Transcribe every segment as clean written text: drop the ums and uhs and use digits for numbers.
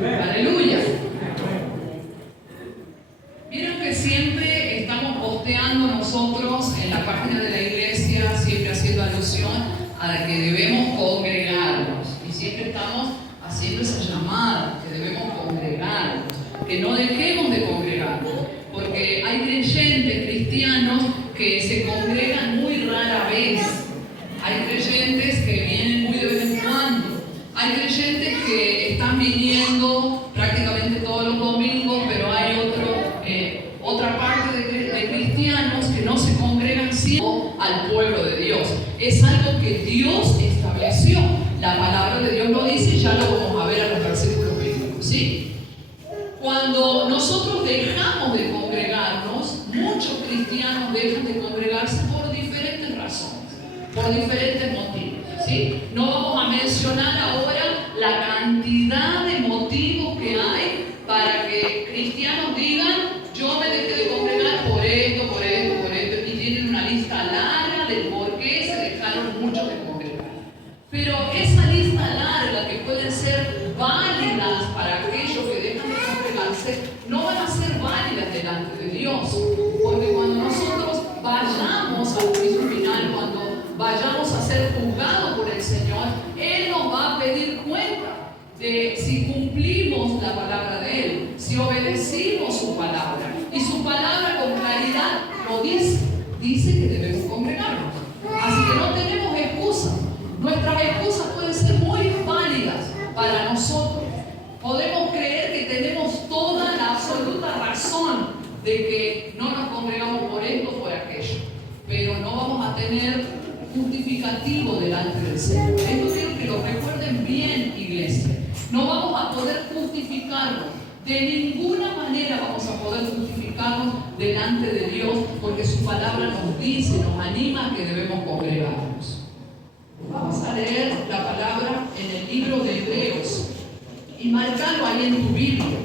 Aleluya. Vieron que siempre estamos posteando nosotros en la página de la iglesia, siempre haciendo alusión a que debemos congregarnos. Y siempre estamos haciendo esa llamada, que debemos congregarnos, que no dejemos de congregarnos. Porque hay creyentes cristianos que se congregan muy rara vez. Hay creyentes que vienen muy de vez en cuando. Hay creyentes que están viniendo prácticamente todos los domingos, pero hay otra parte de cristianos que no se congregan siempre al pueblo de Dios. Es algo que Dios estableció. La palabra de Dios lo dice y ya lo vamos a ver en los versículos bíblicos, ¿sí? Cuando nosotros dejamos de congregarnos, muchos cristianos dejan de congregarse por diferentes razones, por diferentes motivos, ¿sí? No vamos a mencionar ahora la cantidad de motivos que hay para que cristianos digan: yo me dejé de congregar por esto, por esto, por esto, y tienen una lista larga del por qué se dejaron muchos de congregar. Pero esa lista larga, que pueden ser válidas para aquellos que dejan de congregarse, no van a ser válidas delante de Dios. Porque cuando nosotros vayamos al juicio final, cuando vayamos a ser juzgados por el Señor, Él nos va a pedir cuenta de si cumplimos la palabra de Él, si obedecimos su palabra. Y su palabra con claridad lo dice que debemos congregarnos. Así que no tenemos excusas. Nuestras excusas pueden ser muy válidas para nosotros. Podemos creer que tenemos toda la absoluta razón de que no nos congregamos por esto o por aquello, pero no vamos a tener justificativo delante del Señor. Esto quiero que lo recuerden bien, iglesia. No vamos a poder justificarnos. De ninguna manera vamos a poder justificarnos delante de Dios, porque su palabra nos dice, nos anima a que debemos congregarnos. Vamos a leer la palabra en el libro de Hebreos y marcarlo ahí en tu Biblia.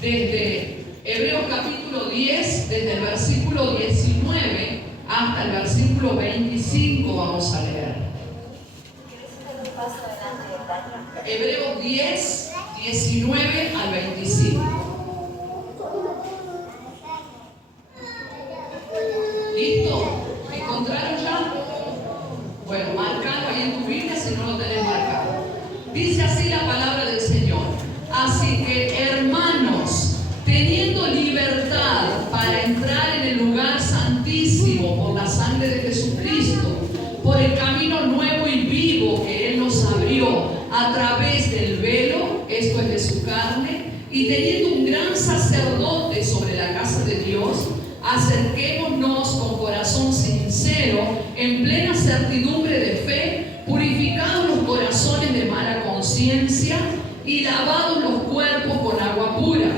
Desde Hebreos capítulo 10, desde el versículo 19 hasta el versículo 25 vamos a leer. Hebreos 10, 19 al 25. ¿Listo? ¿Encontraron ya? Bueno, marcalo ahí en tu Biblia si no lo tenés marcado. Dice así la palabra del Señor: así que, hermanos, teniendo libertad para entrar en el lugar santísimo por la sangre de Jesucristo, por el camino nuevo y vivo que Él nos abrió a través del velo, esto es de su carne, y teniendo un gran sacerdote sobre la casa de Dios, acerquémonos con corazón sincero, en plena certidumbre de fe, purificados los corazones de mala conciencia y lavados los cuerpos con agua pura.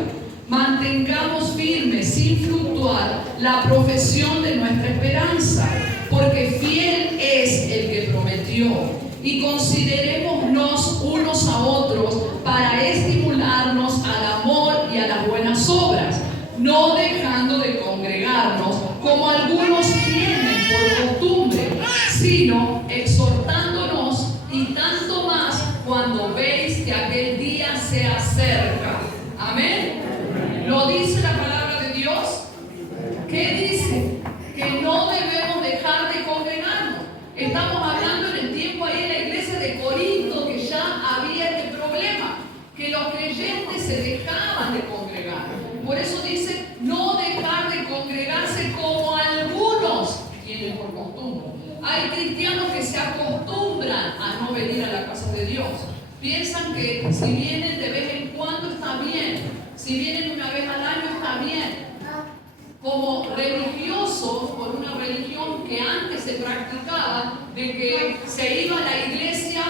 Mantengamos firme, sin fluctuar, la profesión de nuestra esperanza, porque fiel es el que prometió. Y considerémonos unos a otros para estimularnos al amor y a las buenas obras, no dejando de congregarnos como algunos tienen por costumbre, sino exhortándonos, y tanto más cuando veis que aquel día se acerca. Amén. ¿Lo dice la palabra de Dios? ¿Qué dice? Que no debemos dejar de congregarnos. Estamos hablando en el tiempo ahí en la iglesia de Corinto, que ya había este problema, que los creyentes se dejaban de congregar. Por eso dice, no dejar de congregarse como algunos tienen por costumbre. Hay cristianos que se acostumbran a no venir a la casa de Dios. Piensan que si vienen de vez en cuando está bien, si vienen una vez al año está bien. Como religiosos, por una religión que antes se practicaba, de que se iba a la iglesia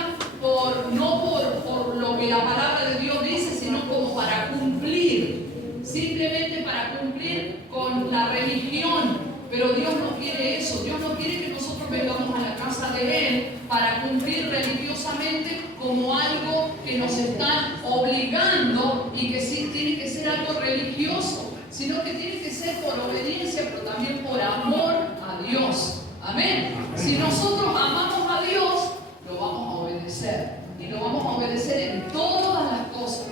no por lo que la palabra de Dios dice, sino como para cumplir, simplemente para cumplir con la religión. Pero Dios no quiere eso. Dios no quiere que nosotros vengamos a la casa de Él para cumplir religiosamente como algo que nos están obligando, y que sí tiene que ser algo religioso, sino que tiene que ser por obediencia, pero también por amor a Dios. Amén. Si nosotros amamos a Dios, lo vamos a obedecer. Y lo vamos a obedecer en todas las cosas.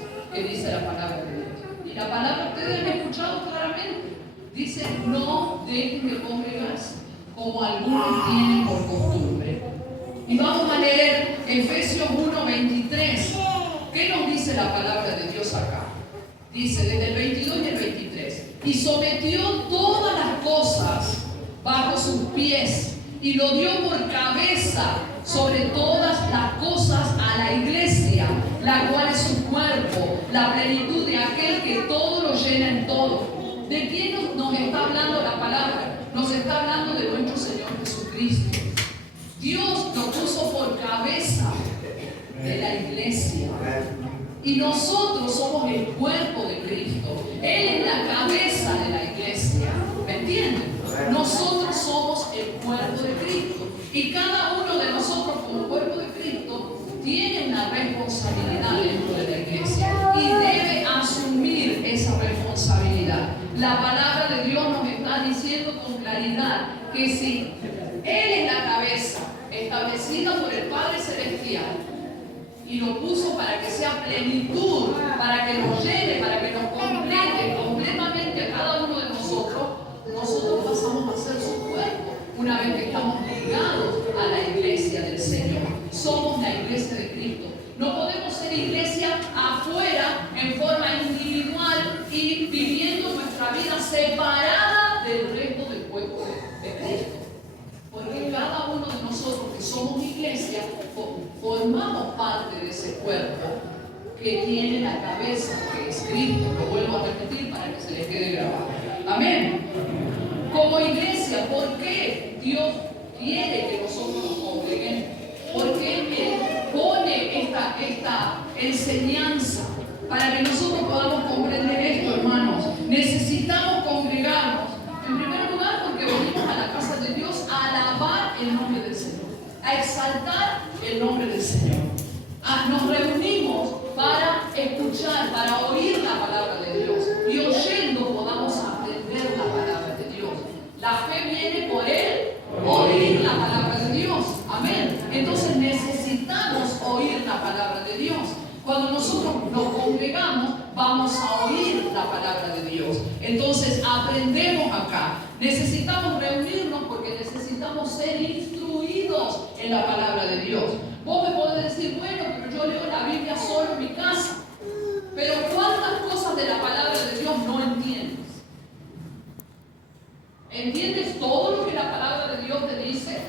palabra ustedes han escuchado claramente. Dice, no dejen de congregarse, como algunos tienen por costumbre. Y vamos a leer Efesios 1:23. ¿Qué nos dice la palabra de Dios acá? Dice desde el 22 y el 23. Y sometió todas las cosas bajo sus pies y lo dio por cabeza sobre todas las cosas a la iglesia, la cual es su cuerpo, la plenitud de aquel que todo lo llena en todo. ¿De quién nos está hablando la palabra? Nos está hablando de nuestro Señor Jesucristo. Dios lo puso por cabeza de la iglesia. Y nosotros somos el cuerpo de Cristo. Él es la cabeza de la iglesia. ¿Me entienden? Nosotros somos el cuerpo de Cristo. Y cada uno de nosotros como cuerpo de Cristo tiene una responsabilidad dentro de la iglesia. Y debe asumir esa responsabilidad. La palabra de Dios nos está diciendo con claridad que si Él es la cabeza establecida por el Padre Celestial, y lo puso para que sea plenitud, para que nos llene, para que nos complete completamente a cada uno de nosotros, nosotros pasamos a ser su cuerpo una vez que estamos ligados a la iglesia del Señor. Somos la iglesia de Cristo. No podemos ser iglesia afuera en forma individual y viviendo nuestra vida separada del resto del cuerpo de Cristo. Porque cada uno de nosotros que somos iglesia formamos parte de ese cuerpo que tiene la cabeza, que es Cristo. Lo vuelvo a repetir para que se les quede grabado. Amén. Como iglesia, ¿por qué Dios quiere que nosotros nos congreguemos? Porque Él pone esta enseñanza para que nosotros podamos comprender esto, hermanos. Necesitamos congregarnos. En primer lugar, porque venimos a la casa de Dios a alabar el nombre del Señor, a exaltar el nombre del Señor. Nos reunimos para escuchar, para oír la palabra de Dios. Y oyendo podamos aprender la palabra de Dios. La fe viene por Él, oír la palabra de Dios. Amén. Entonces necesitamos oír la palabra de Dios. Cuando nosotros nos congregamos, vamos a oír la palabra de Dios. Entonces aprendemos acá. Necesitamos reunirnos porque necesitamos ser instruidos en la palabra de Dios. Vos me podés decir, bueno, pero yo leo la Biblia solo en mi casa. Pero ¿cuántas cosas de la palabra de Dios no entiendes? ¿Entiendes todo lo que la palabra de Dios te dice?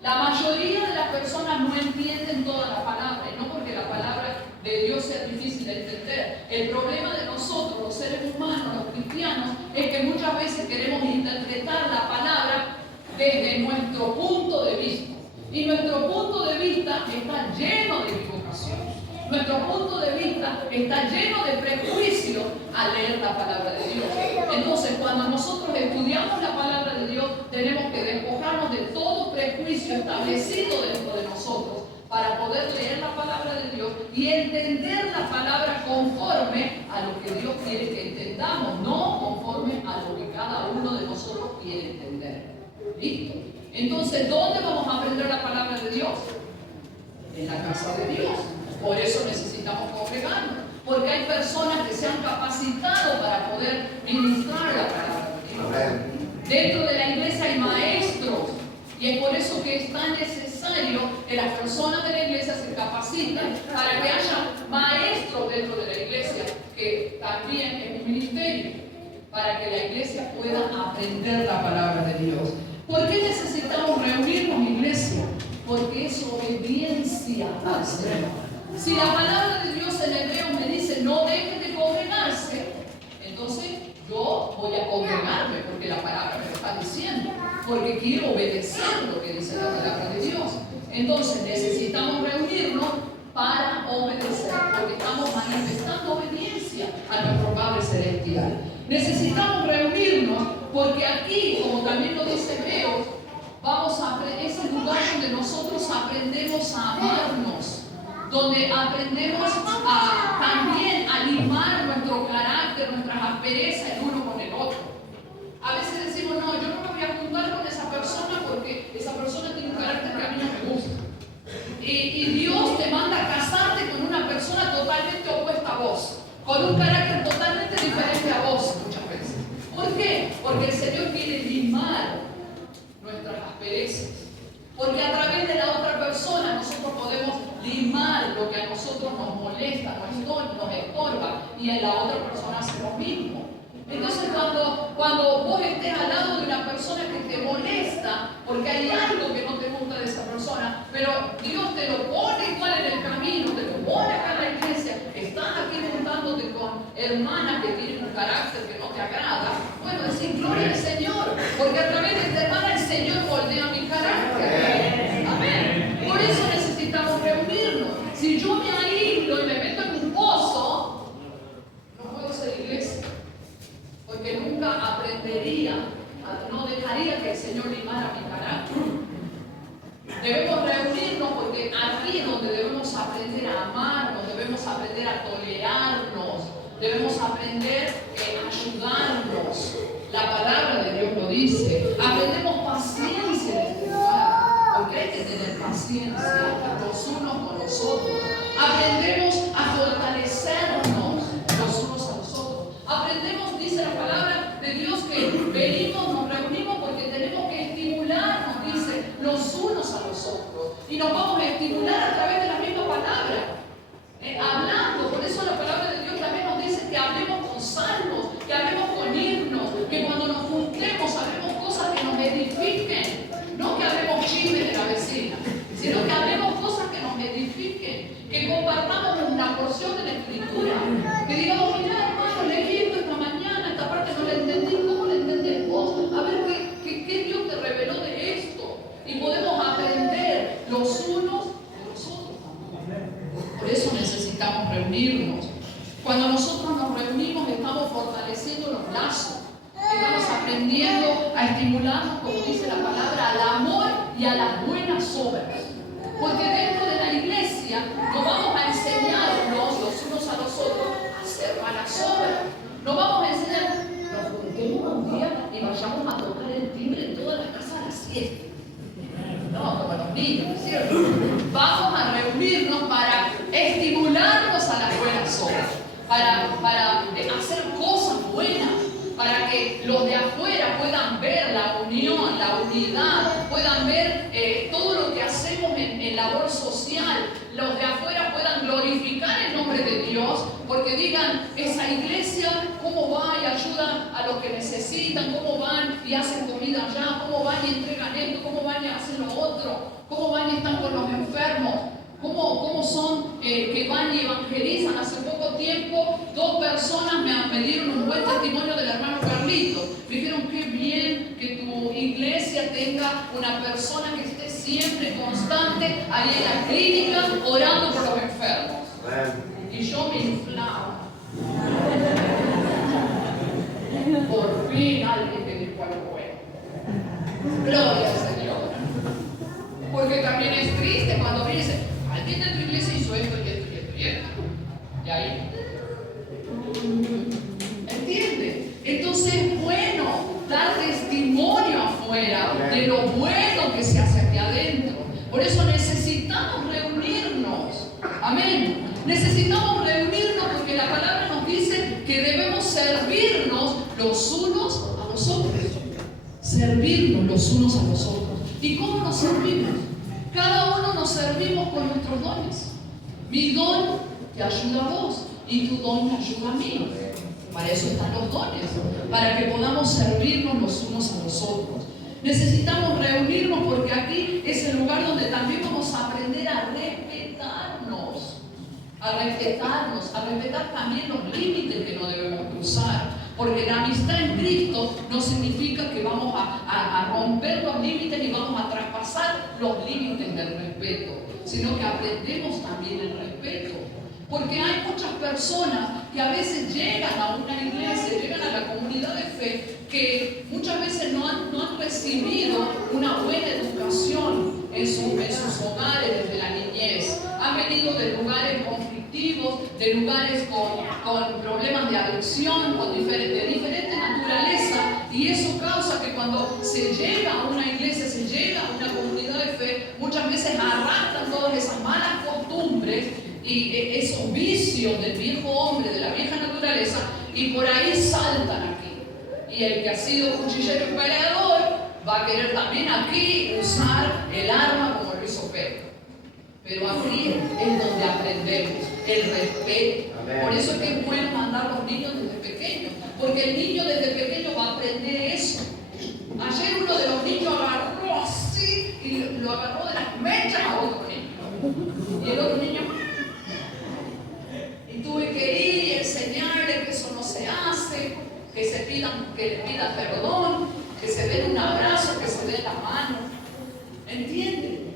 La mayoría de las personas no entienden toda la palabra, y no porque la palabra de Dios sea difícil de entender. El problema de nosotros, los seres humanos, los cristianos, es que muchas veces queremos interpretar la palabra desde nuestro punto de vista. Y nuestro punto de vista está lleno de equivocaciones. Nuestro punto de vista está lleno de prejuicios al leer la palabra de Dios. Entonces, cuando nosotros estudiamos la palabra de Dios, tenemos que despojarnos de todo prejuicio establecido dentro de nosotros para poder leer la palabra de Dios y entender la palabra conforme a lo que Dios quiere que entendamos, no conforme a lo que cada uno de nosotros quiere entender. ¿Listo? Entonces, ¿dónde vamos a aprender la palabra de Dios? En la casa de Dios. Por eso necesitamos congregarnos, porque hay personas que se han capacitado para poder ministrar la palabra de Dios. Dentro de la iglesia hay maestros, y es por eso que es tan necesario que las personas de la iglesia se capaciten para que haya maestros dentro de la iglesia, que también es un ministerio, para que la iglesia pueda aprender la palabra de Dios. ¿Por qué necesitamos reunirnos, iglesia? Porque es obediencia al Señor. Si la palabra de Dios en hebreo me dice no dejen de congregarse, entonces yo voy a congregarme porque la palabra me lo está diciendo, porque quiero obedecer lo que dice la palabra de Dios. Entonces necesitamos reunirnos para obedecer, porque estamos manifestando obediencia a nuestro Padre Celestial. Necesitamos reunirnos porque aquí, como también lo dice Hebreos, es el lugar donde nosotros aprendemos a amarnos, donde aprendemos también a limar nuestro carácter, nuestras asperezas el uno con el otro. A veces decimos, no, yo no me voy a juntar con esa persona porque esa persona tiene un carácter que a mí no me gusta. Y Dios te manda a casarte con una persona totalmente opuesta a vos, con un carácter totalmente diferente a vos muchas veces. ¿Por qué? Porque el Señor quiere limar nuestras asperezas. Porque a través de la otra persona nosotros podemos limar lo que a nosotros nos molesta, nos estorba, y en la otra persona hace lo mismo. Entonces cuando vos estés al lado de una persona que te molesta, porque hay algo que no te gusta de esa persona, pero Dios te lo pone igual en el camino, te lo pone acá en la iglesia, estás aquí juntándote con hermanas que tienen un carácter que no te agrada, bueno, decir gloria al Señor, porque a través de esta hermana el Señor moldea mi carácter. Amén. Por eso necesitamos reunirnos. Si yo me aíslo y me meto en un pozo, no puedo ser iglesia. Porque nunca aprendería, no dejaría que el Señor limara mi carácter. Debemos reunirnos porque aquí es donde debemos aprender a amarnos, debemos aprender a tolerarnos, debemos aprender a ayudarnos. La palabra de Dios lo dice. Aprendemos paciencia en este lugar, porque hay que tener paciencia los unos con los otros. Aprendemos a fortalecernos los unos a los otros. Aprendemos, dice la palabra de Dios, que venimos, nos reunimos porque tenemos que estimularnos, dice, los unos a los otros. Y nos vamos a estimular a través de la misma palabra. Hablando, por eso la palabra de Dios también nos dice que hablemos con salmos, que hablemos con himnos, que cuando nos juntemos hablemos cosas que nos edifiquen, no que hablemos chismes de la vecina, sino que hablemos cosas que nos edifiquen, que compartamos una porción de la Escritura, que digamos, mira hermano, leí esto esta mañana, esta parte no la entendí, ¿cómo la entendés vos? A ver qué Dios te reveló de esto, y podemos aprender los unos de los otros. Por eso necesitamos reunirnos. Cuando nosotros nos reunimos estamos fortaleciendo los lazos, estamos aprendiendo a estimularnos, como dice la palabra, al amor y a las buenas obras. Porque dentro de la iglesia no vamos a enseñarnos los unos a los otros a hacer malas obras. No vamos a enseñar, nos juntemos un día y vayamos a tocar el timbre en todas las casas a las 7. No, como los niños, ¿cierto? Vamos a reunirnos para estimularnos a las buenas obras, para hacer cosas buenas, para que los de afuera puedan ver la unión, la unidad, puedan ver todo lo que hacemos en labor social, los de afuera puedan glorificar el nombre de Dios, porque digan, esa iglesia, cómo va y ayuda a los que necesitan, cómo van y hacen comida allá, cómo van y entregan esto, cómo van y hacen lo otro, cómo van y están con los enfermos, cómo son que van y evangelizan. Hace poco tiempo 2 personas me dieron un buen testimonio del hermano Carlitos. Me dijeron, qué bien que tu iglesia tenga una persona que esté siempre constante ahí en la clínica orando por los enfermos. Y yo me inflaba. Por fin alguien que dijo algo bueno. Gloria al Señor. Porque también es triste cuando me dicen, alguien de tu iglesia hizo esto y esto y esto y esto. Y ahí. ¿Entiendes? Entonces es bueno dar testimonio afuera de lo bueno que se hace aquí adentro. Por eso necesitamos reunirnos. Amén. Necesitamos reunirnos porque la palabra nos dice que debemos servirnos los unos a los otros. Servirnos los unos a los otros. ¿Y cómo nos servimos? Cada uno nos servimos con nuestros dones. Mi don te ayuda a vos y tu don te ayuda a mí. Para eso están los dones, para que podamos servirnos los unos a los otros. Necesitamos reunirnos porque aquí es el lugar donde también vamos a aprender a respetarnos, a respetar también los límites que no debemos cruzar. Porque la amistad en Cristo no significa que vamos a romper los límites y vamos a traspasar los límites del respeto, sino que aprendemos también el respeto. Porque hay muchas personas que a veces llegan a una iglesia, llegan a la comunidad de fe, que muchas veces no han recibido una buena educación en sus hogares desde la niñez. Han venido de lugares conflictivos, de lugares con problemas de adicción, de diferente naturaleza, y eso causa que cuando se llega a una iglesia, se llega a una comunidad de fe, muchas veces arrastran todas esas malas costumbres y esos vicios del viejo hombre, de la vieja naturaleza, y por ahí saltan aquí. Y el que ha sido cuchillero y peleador va a querer también aquí usar el arma como lo hizo Pedro. Pero aquí es donde aprendemos el respeto. Por eso es que es bueno mandar a los niños desde pequeños, porque el niño desde pequeño va a aprender eso. Ayer uno de los niños agarró así y lo agarró de las mechas a otro niño. Y el otro niño, y tuve que ir y enseñarle que eso no se hace, que le pidan perdón, que se den un abrazo, que se den la mano. ¿Entienden?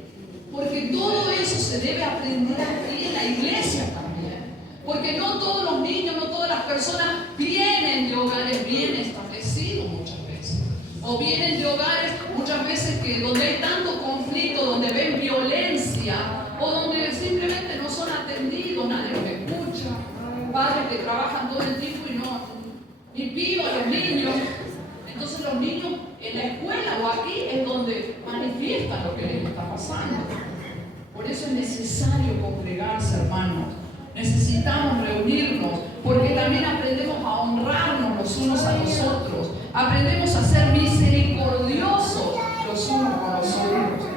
Porque todo eso se debe aprender aquí en la iglesia también. Porque no todos los niños, no todas las personas vienen de hogares bien establecidos muchas veces. O vienen de hogares muchas veces donde hay tanto conflicto, donde ven violencia, o donde simplemente no son atendidos, nadie los escucha. Padres que trabajan todo el tiempo y vivan a los niños. Entonces los niños en la escuela o aquí es donde manifiestan lo que les está pasando. Por eso es necesario congregarse, hermanos. Necesitamos reunirnos, porque también aprendemos a honrarnos los unos a los otros. Aprendemos a ser misericordiosos los unos con los otros.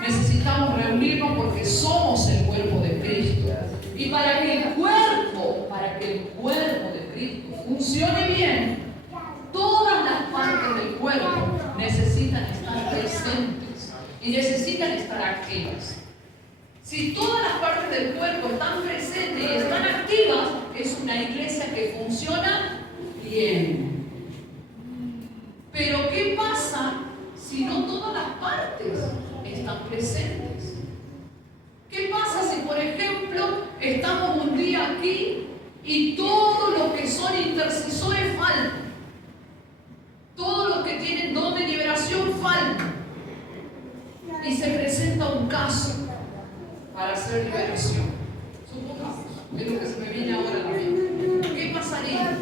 Necesitamos reunirnos porque somos el cuerpo de Cristo. Y para que el cuerpo de Cristo funcione bien, todas las partes del cuerpo necesitan estar presentes y necesitan estar activas. Si todas las partes del cuerpo están presentes y están activas, es una iglesia que funciona bien. Pero ¿qué pasa si no todas las partes están presentes? ¿Qué pasa si, por ejemplo, estamos un día aquí y todos los que son intercesores faltan? Todos los que tienen don de liberación faltan. Y se presenta un caso para hacer liberación. Supongamos, es lo que se me viene ahora a la mente. ¿Qué pasaría?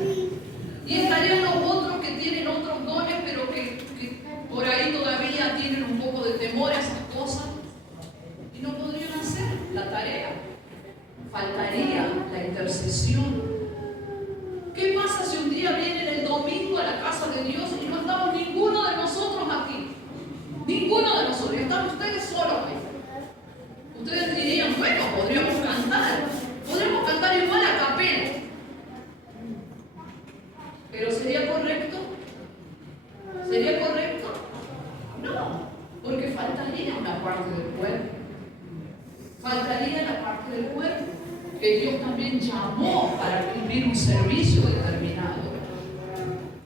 Y estarían los otros que tienen otros dones, pero que por ahí todavía tienen un poco de temor a esas cosas y no podrían hacer la tarea. Faltaría la intercesión. ¿Qué pasa si un día vienen el domingo a la casa de Dios y no estamos ninguno de nosotros aquí? Ninguno de nosotros, están ustedes solos ahí. Ustedes dirían, bueno, podríamos cantar igual a capela. ¿Pero sería correcto? ¿Sería correcto? No, porque faltaría una parte del cuerpo. Faltaría la parte del cuerpo que Dios también llamó para cumplir un servicio determinado.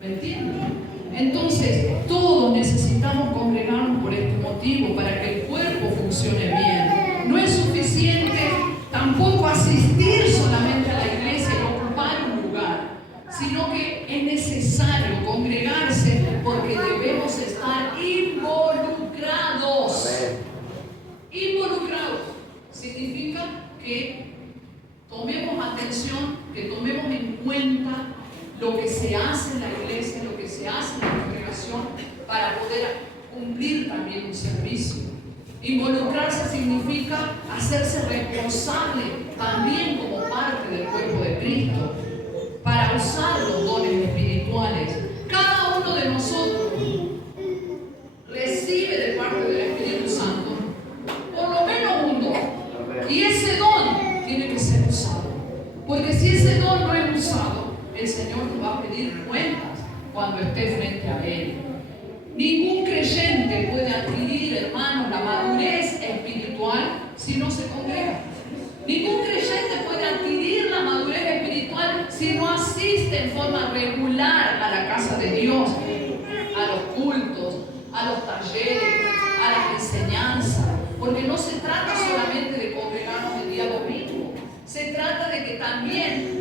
¿Me entienden? Entonces, todos necesitamos congregarnos por este motivo, para que el cuerpo funcione bien. No es suficiente tampoco asistir solamente a la iglesia y ocupar un lugar, sino que es necesario congregarse porque debemos estar involucrados. Involucrados significa que tomemos atención, que tomemos en cuenta lo que se hace en la iglesia, lo que se hace en la congregación, para poder cumplir también un servicio. Involucrarse significa hacerse responsable también como parte del cuerpo de Cristo, para usar los dones espirituales. Cada uno de nosotros recibe de parte del Espíritu Santo por lo menos un don, y ese don tiene que ser usado, porque si ese don no es usado, el Señor nos va a pedir cuentas cuando esté frente a Él. Ningún creyente puede adquirir, hermanos, la madurez espiritual si no se congrega. Ningún creyente puede adquirir la madurez espiritual si no asiste en forma regular a la casa de Dios, a los cultos, a los talleres, a las enseñanzas. Porque no se trata solamente de congregarnos el día domingo. Se trata de que también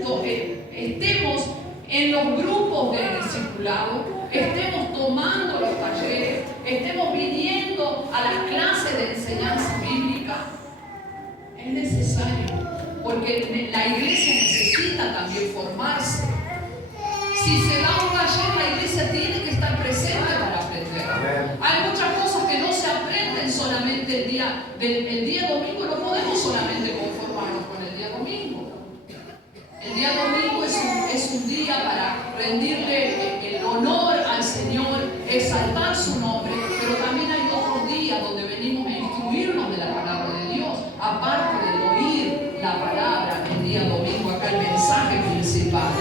estemos en los grupos de discipulado, estemos tomando los talleres, estemos viniendo a las clases de enseñanza bíblica. Es necesario, porque la iglesia necesita también formarse. Si se da un taller, la iglesia tiene que estar presente para aprender. Hay muchas cosas que no se aprenden solamente el día domingo, no podemos solamente conformarnos con el día domingo. día domingo es un día para rendirle el honor al Señor, exaltar su nombre, pero también hay otros días donde venimos a instruirnos de la palabra de Dios, aparte de oír la palabra el día domingo, acá el mensaje principal.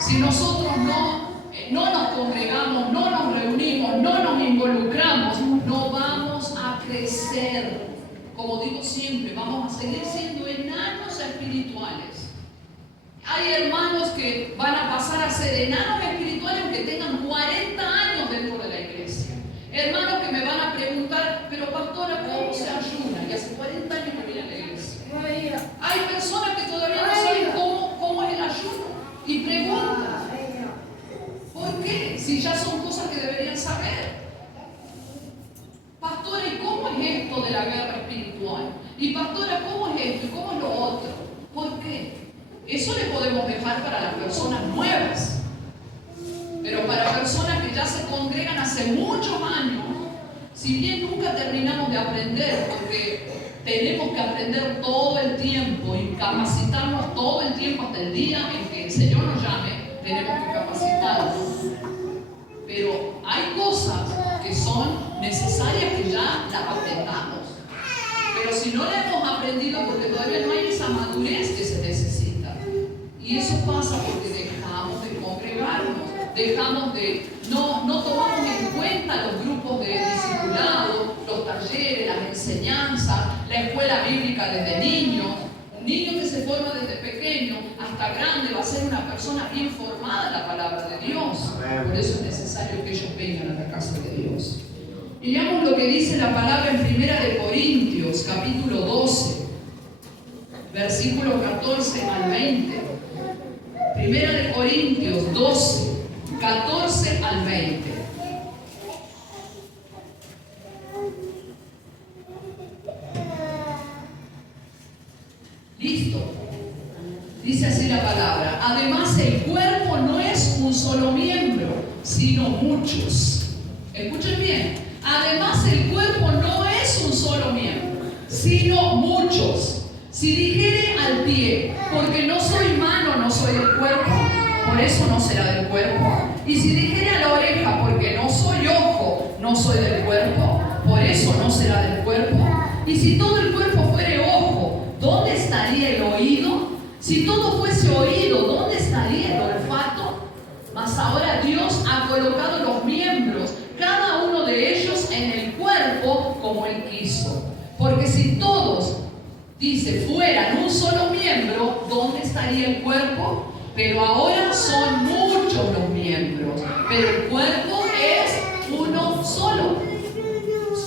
Si nosotros no nos congregamos, no nos reunimos, no nos involucramos, no vamos a crecer. Como digo siempre, vamos a seguir siendo enanos espirituales. Hay hermanos que van a pasar a ser enanos espirituales aunque tengan 40 años dentro de la iglesia. Hermanos que me van a preguntar, pero pastora, ¿cómo se ayuna? Y hace 40 años que viene a la iglesia. Hay personas que todavía no saben cómo es el ayuno y preguntan. ¿Por qué? Si ya son cosas que deberían saber. Pastora, ¿y cómo es esto de la guerra espiritual? Y pastora, ¿cómo es esto? ¿Y cómo es lo otro? ¿Por qué? Eso le podemos dejar para las personas nuevas. Pero para personas que ya se congregan hace muchos años, si bien nunca terminamos de aprender, porque tenemos que aprender todo el tiempo y capacitarnos todo el tiempo hasta el día en que el Señor nos llame, tenemos que capacitarnos. Pero hay cosas que son necesarias que ya las aprendamos. Pero si no las hemos aprendido, porque todavía no hay esa madurez que se necesita. Y eso pasa porque dejamos de congregarnos, no tomamos en cuenta los grupos de discipulado, los talleres, las enseñanzas, la escuela bíblica desde niños. Un niño que se forma desde pequeño hasta grande va a ser una persona bien formada en la palabra de Dios. Por eso es necesario que ellos vengan a la casa de Dios. Y veamos lo que dice la palabra en 1 Corintios, capítulo 12, versículos 14 al 20. 1 Corintios 12, 14 al 20. Listo. Dice así la palabra. Además, el cuerpo no es un solo miembro, sino muchos. Escuchen bien. Además, el cuerpo no es un solo miembro, sino muchos. Si dijere al pie, porque no soy mano, no soy del cuerpo, por eso no será del cuerpo. Y si dijere a la oreja, porque no soy ojo, no soy del cuerpo, por eso no será del cuerpo. Y si todo el cuerpo fuere ojo, ¿dónde estaría el oído? Si todo fuese oído, ¿dónde estaría el olfato? Mas ahora Dios ha colocado los miembros, cada uno de ellos, en el cuerpo como Él quiso. Porque si todos, dice, fueran un solo miembro, ¿dónde estaría el cuerpo? Pero ahora son muchos los miembros, pero el cuerpo es uno solo.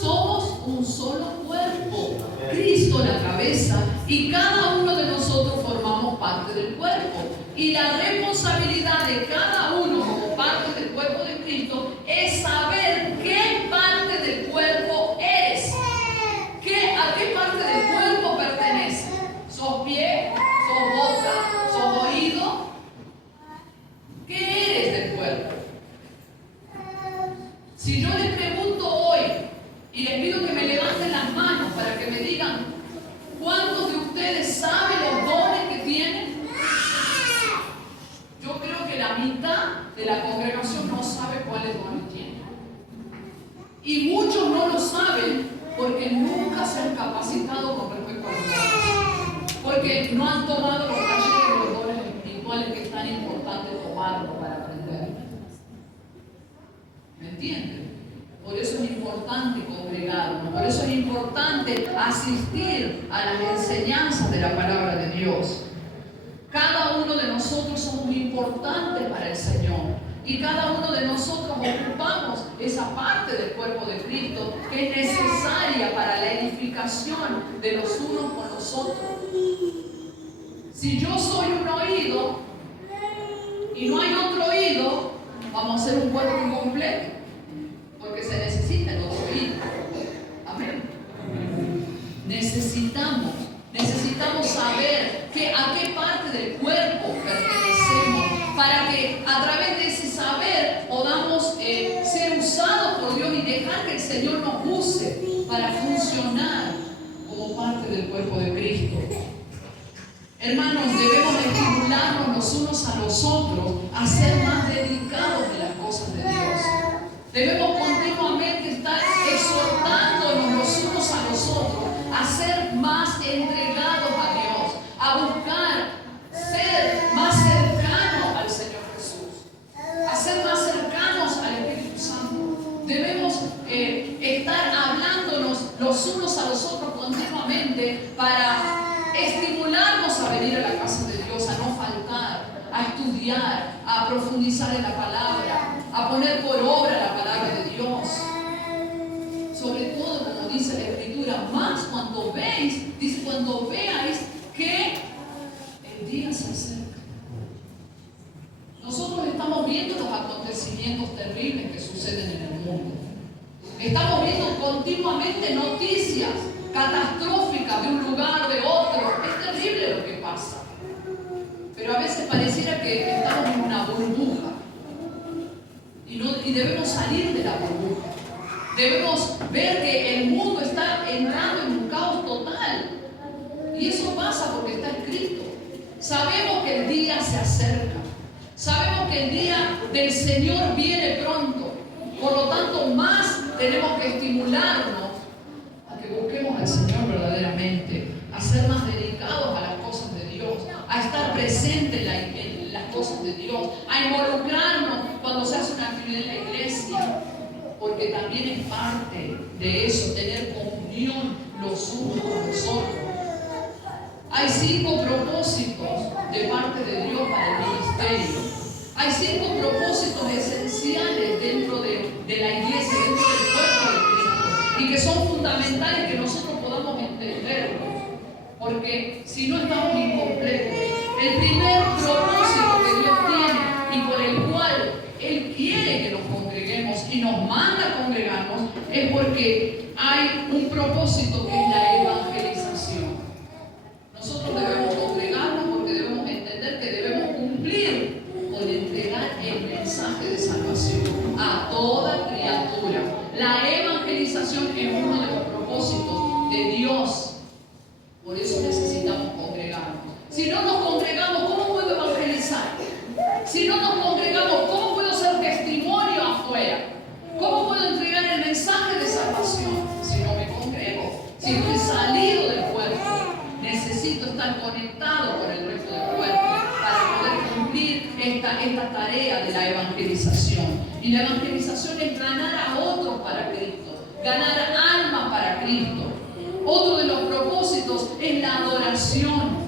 Somos un solo cuerpo. Cristo la cabeza y cada uno de nosotros formamos parte del cuerpo. Y la responsabilidad de cada uno como parte del cuerpo de Cristo es saber qué parte del cuerpo eres. ¿A qué parte del cuerpo perteneces? ¿Sos pie? ¿Sos boca? ¿Sos oído? ¿Qué eres del cuerpo? Si yo les pregunto hoy y les pido que me levanten las manos para que me digan ¿cuántos de ustedes saben los dones que tienen? Yo creo que la mitad de la congregación no sabe cuáles dones tienen. Y muchos no lo saben porque nunca se han capacitado con respecto a los dones. Porque no han tomado los talleres de los dones espirituales que es tan importante tomarlos para aprender. ¿Me entienden? Por eso es importante congregarnos, por eso es importante asistir a las enseñanzas de la palabra de Dios. Cada uno de nosotros somos importantes para el Señor y cada uno de nosotros ocupamos esa parte del cuerpo de Cristo que es necesaria para la edificación de los unos con los otros. Si yo soy un oído y no hay otro oído, vamos a ser un cuerpo incompleto. Porque se necesita el otro oído. Amén. Necesitamos saber a qué parte del cuerpo pertenecemos para que a través de ese saber podamos ser usados por Dios y dejar que el Señor nos use para funcionar como parte del cuerpo de Cristo. Hermanos, debemos estimularnos estudiar, a profundizar en la palabra, a poner por obra la palabra de Dios. Sobre todo, como dice la Escritura, más cuando veis, dice, cuando veáis que el día se acerca. Nosotros estamos viendo los acontecimientos terribles que suceden en el mundo. Estamos viendo continuamente noticias catastróficas de un lugar, de otro. Es terrible lo que pasa. Pero a veces pareciera que estamos en una burbuja. Y debemos salir de la burbuja. Debemos ver que el mundo está entrando en un caos total. Y eso pasa porque está escrito. Sabemos que el día se acerca. Sabemos que el día del Señor viene pronto. Por lo tanto, más tenemos que estimularnos a que busquemos al Señor verdaderamente, a ser más dedicados a las cosas de Dios, a estar presentes en las cosas de Dios, a involucrarnos cuando se hace una actividad en la iglesia, porque también es parte de eso, tener comunión los unos con los otros. Hay 5 propósitos de parte de Dios para el ministerio. Hay 5 propósitos esenciales dentro de la iglesia, dentro del cuerpo de Cristo, y que son fundamentales que nosotros podamos entenderlos, porque si no estamos incompletos. El primer propósito que Dios tiene y por el cual Él quiere que nos congreguemos y nos manda a congregarnos es porque hay un propósito que es la evangelización. Nosotros debemos congregarnos porque debemos entender que debemos cumplir con entregar el mensaje de salvación a toda criatura. La evangelización es uno de los propósitos de Dios. Por eso necesitamos congregarnos. Si no nos congregamos, ¿cómo puedo evangelizar? Si no nos congregamos, ¿cómo puedo ser testimonio afuera? ¿Cómo puedo entregar el mensaje de salvación? Si no me congrego, si estoy salido del cuerpo, necesito estar conectado con el resto del cuerpo para poder cumplir esta tarea de la evangelización. Y la evangelización es ganar a otros para Cristo, ganar almas para Cristo. Otro de los propósitos es la adoración.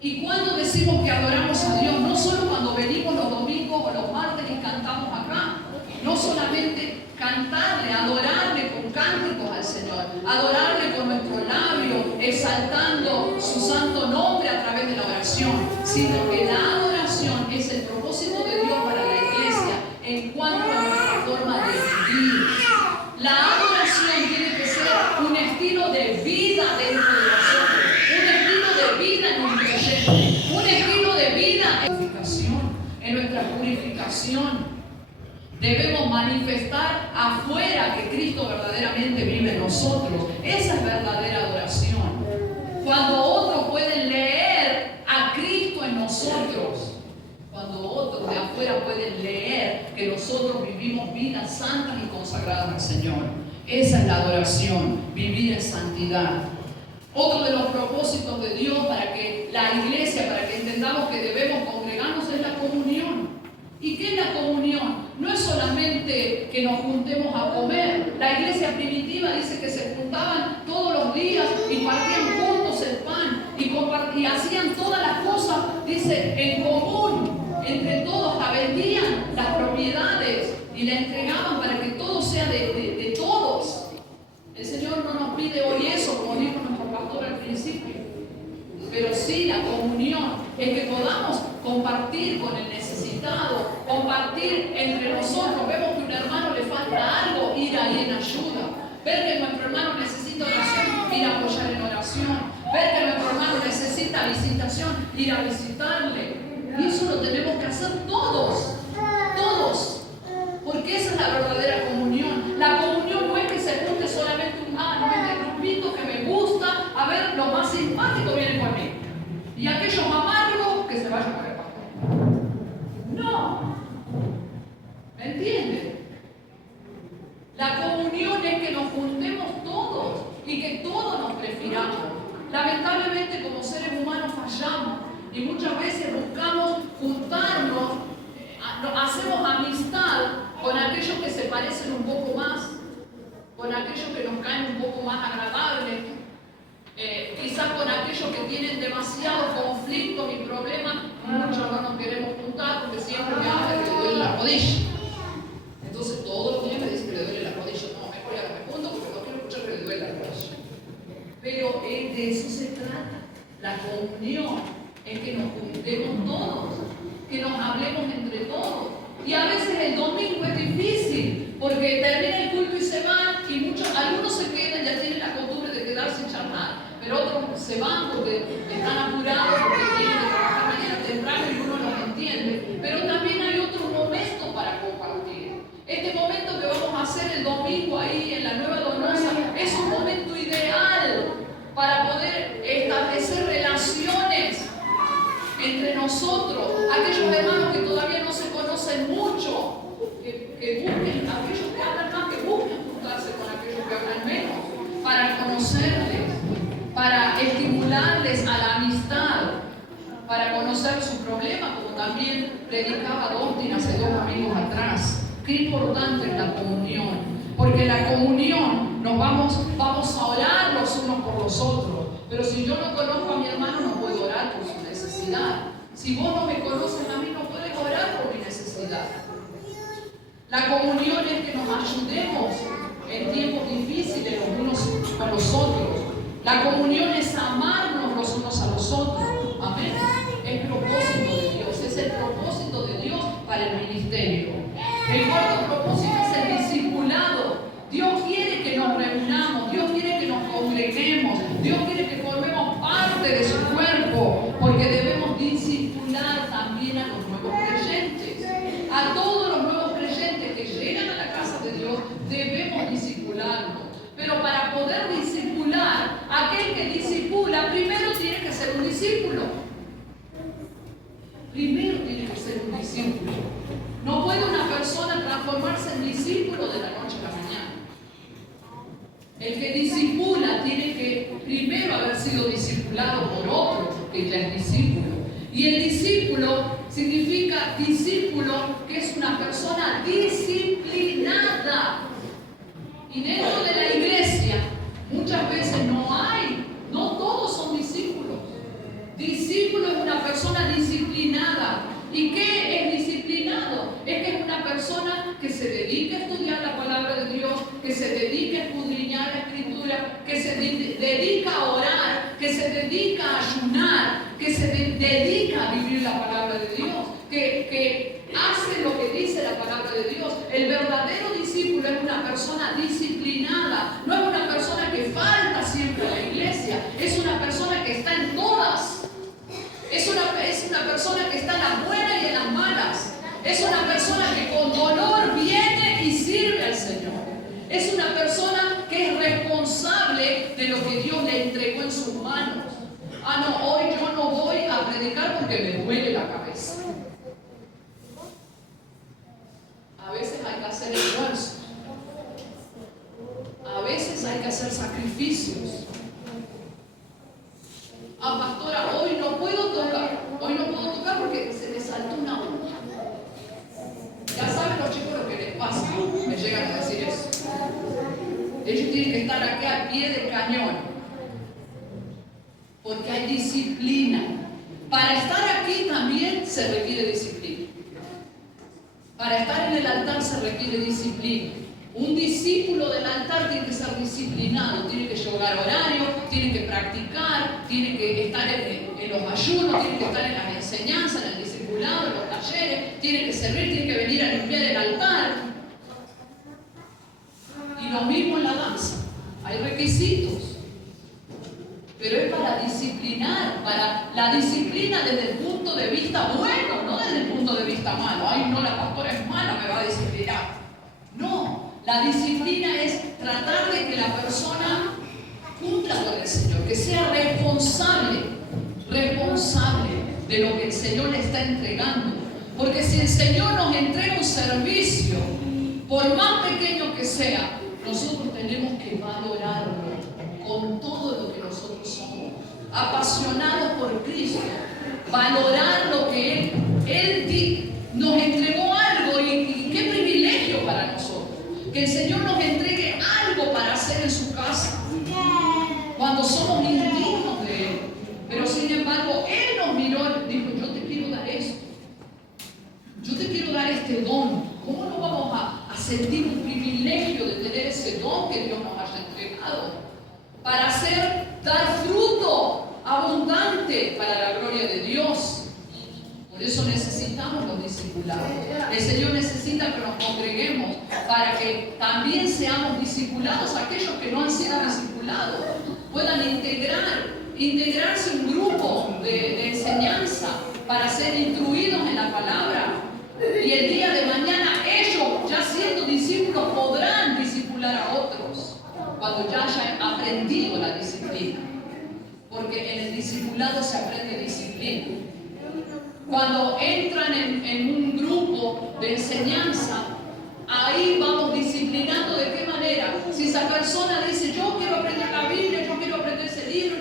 Y cuando decimos que adoramos a Dios, no solo cuando venimos los domingos o los martes y cantamos acá, no solamente cantarle, adorarle con cánticos al Señor, adorarle con nuestro labio, exaltando su santo nombre a través de la oración, sino que la adoración es el propósito de Dios para la iglesia en cuanto a nuestra forma de vivir. La adoración tiene que ser un estilo de vida dentro de nosotros, un estilo de vida en un creyente, un estilo de vida en nuestra purificación. Debemos manifestar afuera que Cristo verdaderamente vive en nosotros. Esa es verdadera adoración. Cuando otros pueden leer a Cristo en nosotros, cuando otros de afuera pueden leer que nosotros vivimos vidas santas y consagradas al Señor. Esa es la adoración, vivir en santidad. Otro de los propósitos de Dios para que la iglesia, para que entendamos que debemos congregarnos, es la comunión. ¿Y qué es la comunión? No es solamente que nos juntemos a comer. La iglesia primitiva dice que se juntaban todos los días y partían juntos el pan y hacían todas las cosas, dice, en común, entre todos, la vendían las propiedades y la entregaban para que todo sea de todos. El Señor no nos pide hoy eso, como dijo nuestro pastor al principio, pero sí la comunión, es que podamos compartir con el necesitado, compartir entre nosotros. Vemos que a un hermano le falta algo, ir ahí en ayuda. Ver que nuestro hermano necesita oración, ir a apoyar en oración. Ver que nuestro hermano necesita visitación, ir a visitarle. Y eso lo tenemos que hacer todos, todos. Porque esa es la verdadera comunión. La comunión no es que se junte solamente este grupito que me gusta, a ver, los más simpáticos vienen conmigo. Y aquellos amargos que se vayan con el pastor. No. ¿Me entienden? La comunión es que nos juntemos todos y que todos nos prefiramos. Lamentablemente, como seres humanos fallamos y muchas veces buscamos juntarnos, hacemos amistad con aquellos que se parecen un poco más, con aquellos que nos caen un poco más agradables, quizás con aquellos que tienen demasiados conflictos y problemas muchos no nos queremos juntar porque siempre me habla que le duele la rodilla. Entonces todos los días me dicen que le duele la rodilla. No, mejor ya no me junto porque no quiero escuchar que le duele la rodilla. Pero de eso se trata. La comunión es que nos juntemos todos, que nos hablemos entre todos. Y a veces el domingo es difícil porque termina el culto y se van, y algunos se quedan, ya tienen la costumbre de quedarse y charlar, pero otros se van porque están apurados, porque tienen que trabajar mañana temprano y uno los entiende. Pero también hay otro momento para compartir. Este momento que vamos a hacer el domingo ahí en la Nueva Donosa es un momento ideal para poder establecer relaciones entre nosotros, aquellos hermanos que todavía no se conocen mucho, que busquen, aquellos que hablan más, que busquen juntarse con aquellos que hablan menos, para conocerles, para estimularles a la amistad, para conocer su problema, como también predicaba Dustin hace 2 domingos atrás. Qué importante es la comunión, porque en la comunión nos vamos a orar los unos por los otros. Pero si yo no conozco a mi hermano, no puedo orar por su necesidad. Si vos no me conoces a mí, no puedes orar por mi necesidad. La comunión es que nos ayudemos en tiempos difíciles los unos con los otros. La comunión es amarnos los unos a los otros. Amén. Es propósito de Dios, es el propósito de Dios para el ministerio. El cuarto propósito es el discipulado. Dios quiere que nos reunamos, Dios quiere que nos congreguemos, Dios quiere que formemos parte de su cuerpo, porque debemos discipular también a los nuevos creyentes. A todos los nuevos creyentes que llegan a la casa de Dios, debemos discipularlos. Pero para poder discipular, aquel que discipula, primero tiene que ser un discípulo. Primero tiene que ser un discípulo. No puede una persona transformarse en discípulo de la noche a la mañana. El que discipula tiene que primero haber sido discipulado por otro que ya es discípulo. Y el discípulo significa discípulo, que es una persona disciplinada. Y dentro de la iglesia muchas veces no todos son discípulos. Discípulo es una persona disciplinada. ¿Y qué es disciplinado? Es que es una persona que se dedica a estudiar la palabra de Dios, que se dedica a escudriñar la escritura, que se dedica a orar, que se dedica a ayunar, que se dedica a vivir la palabra de Dios, que hace lo que dice la palabra de Dios. El verdadero discípulo es una persona disciplinada, no es una persona que falta siempre a la iglesia, es una persona que está en todas. Es una persona que está en las buenas y en las malas. Es una persona que con dolor viene y sirve al Señor. Es una persona que es responsable de lo que Dios le entregó en sus manos. No, hoy yo no voy a predicar porque me duele la cabeza. A veces hay que hacer esfuerzos. A veces hay que hacer sacrificios. Pastora, hoy no puedo tocar. Hoy no puedo tocar porque se me saltó una uña. Ya saben los chicos lo que les pasa. Me llegan a decir eso. Ellos tienen que estar aquí al pie del cañón. Porque hay disciplina. Para estar aquí también se requiere disciplina. Para estar en el altar se requiere disciplina. Un discípulo del altar tiene que ser disciplinado, tiene que llevar horario, tiene que practicar, tiene que estar en los ayunos, tiene que estar en las enseñanzas, en el discipulado, en los talleres, tiene que servir, tiene que venir a limpiar el altar. Y lo mismo en la danza, hay requisitos, pero es para disciplinar, para la disciplina desde el punto de vista bueno, no desde el punto de vista malo. Ay, no, la pastora es mala, me va a disciplinar. No. La disciplina es tratar de que la persona cumpla con el Señor, que sea responsable de lo que el Señor le está entregando. Porque si el Señor nos entrega un servicio, por más pequeño que sea, nosotros tenemos que valorarlo con todo lo que nosotros somos, apasionados por Cristo, valorar lo que Él nos entregó algo y qué privilegio para nosotros. Que el Señor nos entregue algo para hacer en su casa cuando somos indignos de Él. Pero sin embargo, Él nos miró y dijo: yo te quiero dar ese don? ¿Cómo no vamos a sentir un privilegio de tener ese don que Dios nos haya entregado? Para dar fruto abundante para la gloria de Dios. Por eso necesitamos los discipulados. El Señor necesita que nos congreguemos para que también seamos discipulados. Aquellos que no han sido discipulados puedan integrarse en un grupo de enseñanza para ser instruidos en la palabra. Y el día de mañana ellos, ya siendo discípulos, podrán discipular a otros cuando ya hayan aprendido la disciplina. Porque en el discipulado se aprende disciplina. Cuando entran en un grupo de enseñanza, ahí vamos disciplinando de qué manera. Si esa persona dice, yo quiero aprender la Biblia, yo quiero aprender ese libro,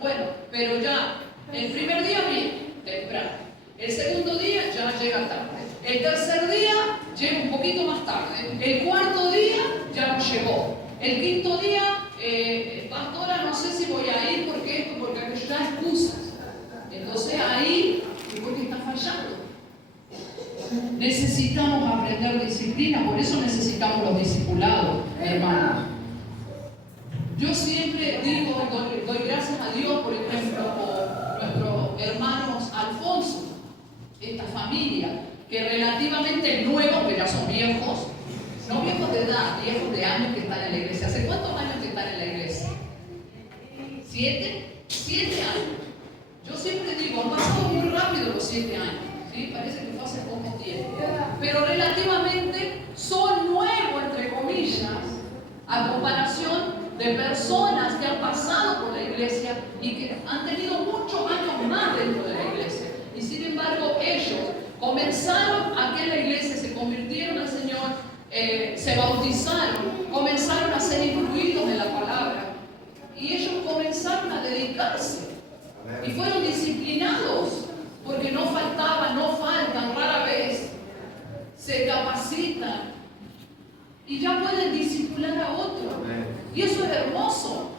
bueno, pero ya, el primer día bien, temprano. El segundo día ya llega tarde. El tercer día llega un poquito más tarde. El cuarto día ya no llegó. El quinto día, pastora, no sé si voy a ir porque esto, porque aquello, ya excusas. Entonces ahí, porque está fallando. Necesitamos aprender disciplina, por eso necesitamos los discipulados, hermanos. Yo siempre digo, doy gracias a Dios, por ejemplo, por nuestros hermanos Alfonso, esta familia, que relativamente nuevos, que ya son viejos, no viejos de edad, viejos de años que están en la iglesia. ¿Hace cuántos años que están en la iglesia? ¿7? 7 años. Yo siempre digo, han pasado muy rápido los 7 años, ¿sí? Parece que fue hace poco tiempo. Pero relativamente son nuevos, entre comillas, a comparación de personas que han pasado por la iglesia y que han tenido muchos años más dentro de la iglesia. Y sin embargo, ellos comenzaron a que la iglesia se convirtieron al Señor, se bautizaron, comenzaron a ser incluidos en la palabra. Y ellos comenzaron a dedicarse. Y fueron disciplinados, porque no faltaban, no faltan, rara vez se capacitan y ya pueden discipular a otro. Y eso es hermoso,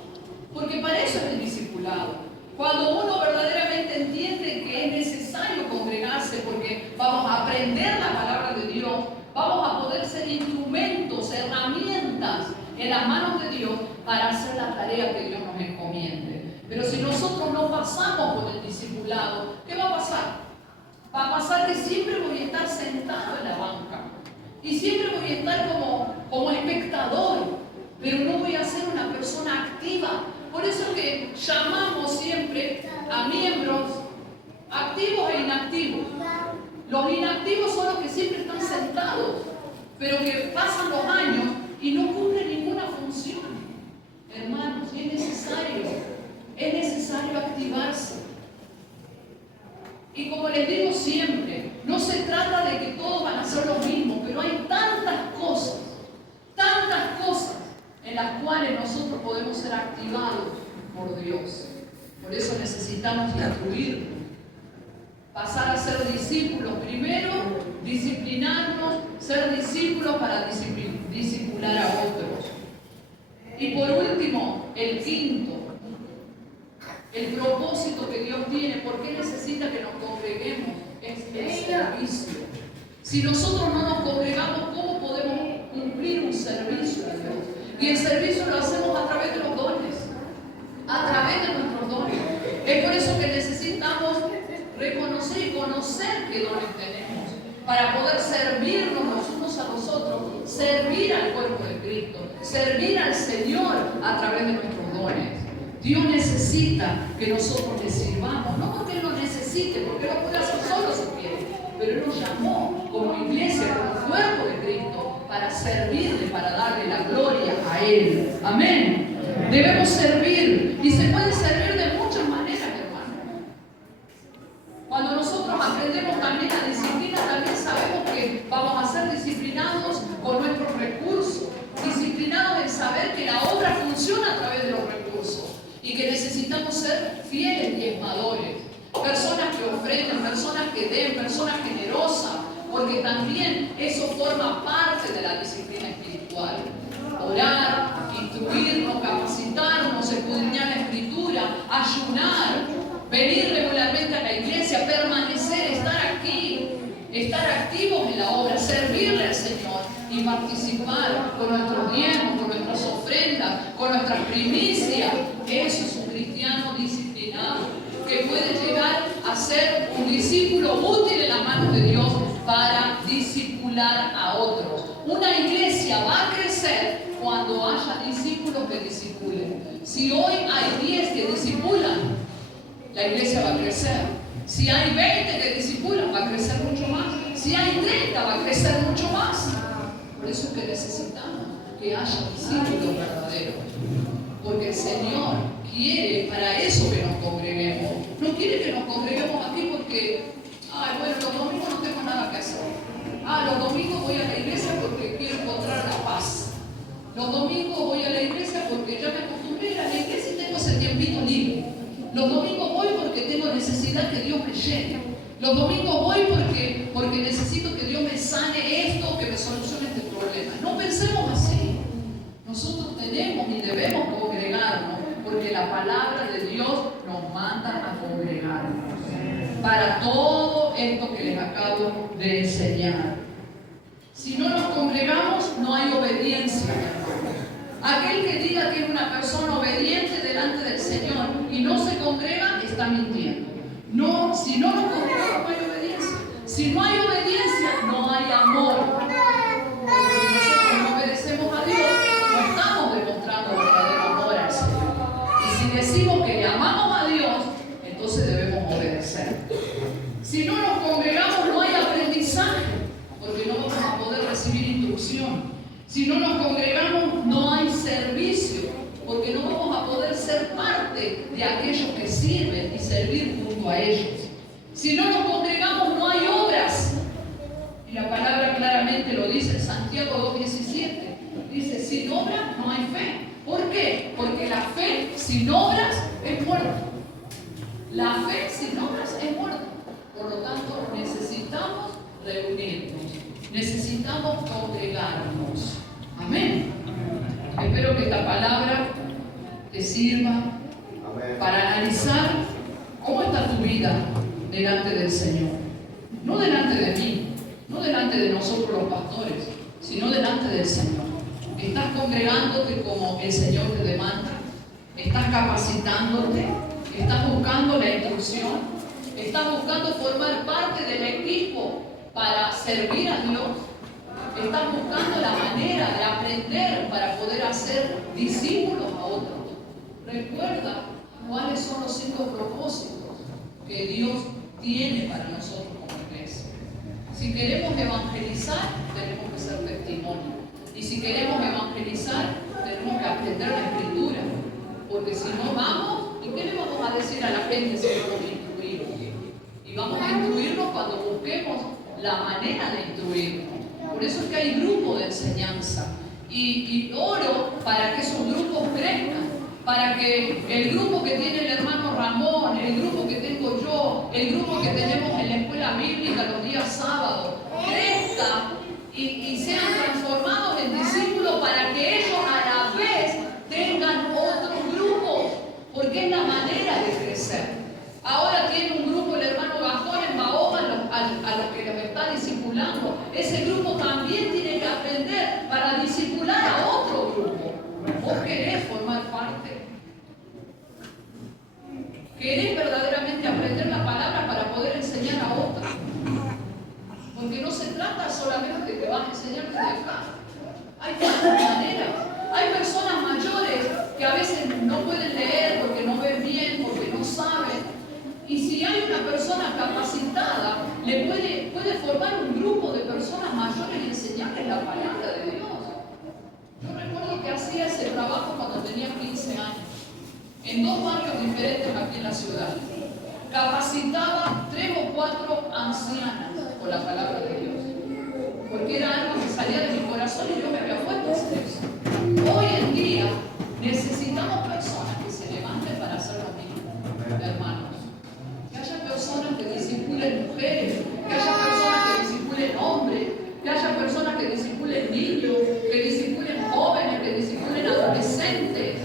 porque para eso es el discipulado. Cuando uno verdaderamente entiende que es necesario congregarse porque vamos a aprender la palabra de Dios, vamos a poder ser instrumentos, herramientas en las manos de Dios para hacer la tarea que Dios nos encomiende. Pero si nosotros no pasamos por el discipulado, ¿qué va a pasar? Va a pasar que siempre voy a estar sentado en la banca y siempre voy a estar como espectador, pero no voy a ser una persona activa. Por eso es que llamamos siempre a miembros activos e inactivos. Los inactivos son los que siempre están sentados, pero que pasan los años y no cumplen ninguna función. Hermanos, es necesario activarse. Y como les digo siempre, no se trata de que todos van a hacer lo mismo, pero hay tantas cosas en las cuales nosotros podemos ser activados por Dios. Por eso necesitamos instruirnos, pasar a ser discípulos primero, disciplinarnos, ser discípulos para discipular a otros. Y por último, el quinto, el propósito que Dios tiene. ¿Por qué necesita que nos congreguemos? Es el servicio. Si nosotros no nos congregamos, ¿cómo podemos cumplir un servicio a Dios? Y el servicio lo hacemos a través de los dones, a través de nuestros dones. Es por eso que necesitamos reconocer y conocer qué dones tenemos para poder servirnos los unos a los otros, servir al cuerpo de Cristo, servir al Señor a través de nuestros dones. Dios necesita que nosotros le sirvamos, no porque Él lo necesite, porque Él lo puede hacer solo si quiere, pero Él nos llamó como iglesia, como cuerpo de Cristo, para servirle, para darle la gloria a Él. Amén. Debemos servir, y se puede servir de muchas maneras, hermano. Cuando nosotros aprendemos también la disciplina, también sabemos que vamos a ser disciplinados con nuestros recursos, disciplinados en saber que la obra funciona a través de los recursos y que necesitamos ser fieles diezmadores, personas que ofrendan, personas que den, personas generosas, porque también eso forma parte de la disciplina espiritual. Orar, instruirnos, capacitarnos, escudriñar la escritura, ayunar, venir regularmente a la iglesia, permanecer, estar aquí, estar activos en la obra, ser participar con nuestros diezmos, con nuestras ofrendas, con nuestras primicias. Eso es un cristiano disciplinado, que puede llegar a ser un discípulo útil en las manos de Dios para discipular a otros. Una iglesia va a crecer cuando haya discípulos que discipulen. Si hoy hay 10 que discipulan, la iglesia va a crecer. Si hay 20 que discipulan, va a crecer mucho más. Si hay 30, va a crecer mucho más. Por eso es que necesitamos que haya discípulos verdaderos. Porque el Señor quiere para eso que nos congreguemos. No quiere que nos congreguemos aquí porque, bueno, los domingos no tengo nada que hacer. Los domingos voy a la iglesia porque quiero encontrar la paz. Los domingos voy a la iglesia porque ya me acostumbré a ir a la iglesia y tengo ese tiempito libre. Los domingos voy porque tengo necesidad que Dios me llene. Los domingos voy porque necesito que Dios me sane esto, que me solucione este problema. No pensemos así. Nosotros tenemos y debemos congregarnos porque la palabra de Dios nos manda a congregarnos para todo esto que les acabo de enseñar. Si no nos congregamos, no hay obediencia. Aquel que diga que es una persona obediente delante del Señor y no se congrega, está mintiendo. No, si no nos congregamos, no hay obediencia. Si no hay obediencia, no hay amor. Porque si nosotros no obedecemos a Dios, no estamos demostrando verdadero amor al Señor. Y si decimos que le amamos a Dios, entonces debemos obedecer. Si no nos congregamos, no hay aprendizaje, porque no vamos a poder recibir instrucción. Si no nos congregamos, no hay servicio, porque no vamos a poder ser parte de aquellos que sirven y servir junto a ellos. Si no nos congregamos, no hay obras. Y la palabra claramente lo dice en Santiago 2:17. Dice, sin obras no hay fe. ¿Por qué? Porque la fe sin obras es muerta. La fe sin obras es muerta. Por lo tanto, necesitamos reunirnos. Necesitamos congregarnos. Amén. Espero que esta palabra te sirva para analizar cómo está tu vida delante del Señor. No delante de mí, no delante de nosotros los pastores, sino delante del Señor. ¿Estás congregándote como el Señor te demanda? ¿Estás capacitándote? ¿Estás buscando la instrucción? ¿Estás buscando formar parte del equipo para servir a Dios? ¿Estás buscando la manera de aprender para poder hacer discípulos a otros? Recuerda cuáles son los 5 propósitos que Dios tiene para nosotros como iglesia. Si queremos evangelizar, tenemos que ser testimonio. Y si queremos evangelizar, tenemos que aprender la Escritura. Porque si no vamos, ¿y qué le vamos a decir a la gente si no nos instruimos? Y vamos a instruirnos cuando busquemos la manera de instruirnos. Por eso es que hay grupos de enseñanza. Y oro para que esos grupos crezcan. Para que el grupo que tiene el hermano Ramón, el grupo que tengo yo, el grupo que tenemos en la escuela bíblica los días sábados, crezca y sean transformados en discípulos para que ellos a la vez tengan otros grupos. Porque es la manera de crecer. Ahora tiene un grupo el hermano Gastón en Mahoma a los que los está discipulando. Ese grupo también tiene que aprender para discipular a otro grupo. ¿Vos querés formar parte? ¿Querés verdaderamente aprender la palabra para poder enseñar a otros? Porque no se trata solamente de que vas a enseñar desde acá. Hay tantas maneras. Hay personas mayores que a veces no pueden leer porque no ven bien, porque no saben. Y si hay una persona capacitada, le puede formar un grupo de personas mayores y enseñarles la palabra de Dios. Yo recuerdo que hacía ese trabajo cuando tenía 15 años, en 2 barrios diferentes aquí en la ciudad. Capacitaba 3 o 4 ancianas con la palabra de Dios. Porque era algo que salía de mi corazón y yo me había puesto a hacer eso. Hoy en día necesitamos personas que se levanten para hacer lo mismo, hermanos. Que haya personas que discipulen mujeres, que haya personas que discipulen hombres, que haya personas que discipulen niños, que discipulen jóvenes, que discipulen adolescentes.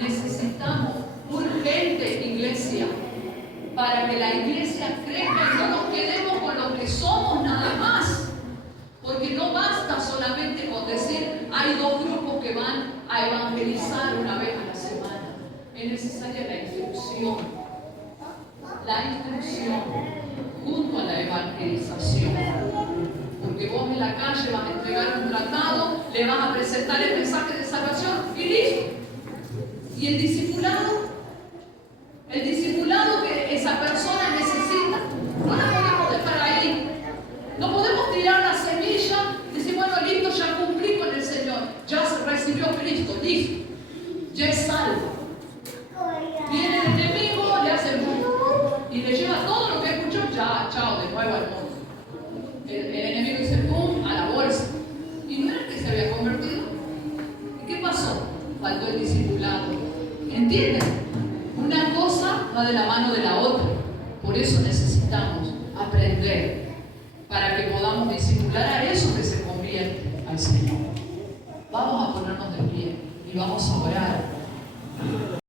Necesitamos urgente iglesia para que la iglesia crezca y no nos quedemos con lo que somos nada más. Porque no basta solamente con a evangelizar una vez a la semana. Es necesaria la instrucción. La instrucción junto a la evangelización. Porque vos en la calle vas a entregar un tratado, le vas a presentar el mensaje de salvación y listo. Y el discipulado que esa persona necesita, no la podemos dejar ahí. No podemos tirar la semilla y decir, bueno, listo, ya cumplí con el Señor, ya se recibió Cristo, listo, ya es salvo. Viene el enemigo, le hace y le lleva todo lo que escuchó, ya, chao, de nuevo al mundo. El enemigo dice, pum, a la bolsa. Y no era que se había convertido. ¿Y qué pasó? Faltó el discipulado. ¿Entienden? Una cosa va de la mano de la otra. Por eso necesitamos aprender para que podamos discipular a eso que se convierte al Señor. Vamos a ponernos de pie y vamos a orar.